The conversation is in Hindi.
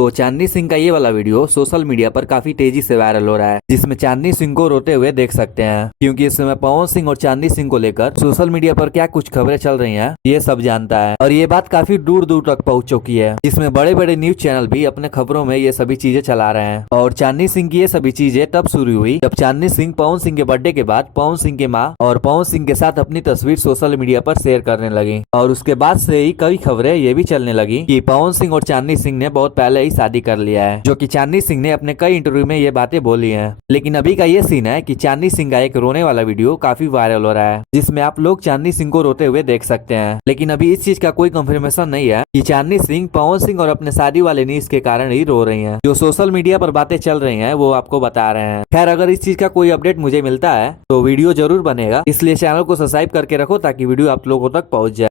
तो चांदनी सिंह का ये वाला वीडियो सोशल मीडिया पर काफी तेजी से वायरल हो रहा है, जिसमें चांदनी सिंह को रोते हुए देख सकते हैं, क्योंकि इस समय पवन सिंह और चांदनी सिंह को लेकर सोशल मीडिया पर क्या कुछ खबरें चल रही हैं ये सब जानता है। और ये बात काफी दूर दूर तक पहुंच चुकी है, जिसमें बड़े बड़े न्यूज चैनल भी अपने खबरों में ये सभी चीजें चला रहे हैं। और चांदनी सिंह की ये सभी चीजें तब शुरू हुई जब चांदनी सिंह पवन सिंह के बर्थडे के बाद पवन सिंह के माँ और पवन सिंह के साथ अपनी तस्वीर सोशल मीडिया पर शेयर करने लगी। और उसके बाद से ही कई खबरें ये भी चलने लगी कि पवन सिंह और चांदनी सिंह ने बहुत पहले ही शादी कर लिया है, जो कि चांदनी सिंह ने अपने कई इंटरव्यू में ये बातें बोली हैं। लेकिन अभी का ये सीन है कि चांदनी सिंह का एक रोने वाला वीडियो काफी वायरल हो रहा है, जिसमें आप लोग चांदनी सिंह को रोते हुए देख सकते हैं। लेकिन अभी इस चीज का कोई कंफर्मेशन नहीं है कि चांदनी सिंह पवन सिंह और अपने शादी वाले न्यूज के कारण ही रो रही हैं। जो सोशल मीडिया पर बातें चल रही हैं वो आपको बता रहे हैं। खैर, अगर इस चीज का कोई अपडेट मुझे मिलता है तो वीडियो जरूर बनेगा, इसलिए चैनल को सब्सक्राइब करके रखो ताकि वीडियो आप लोगों तक पहुंच जाए।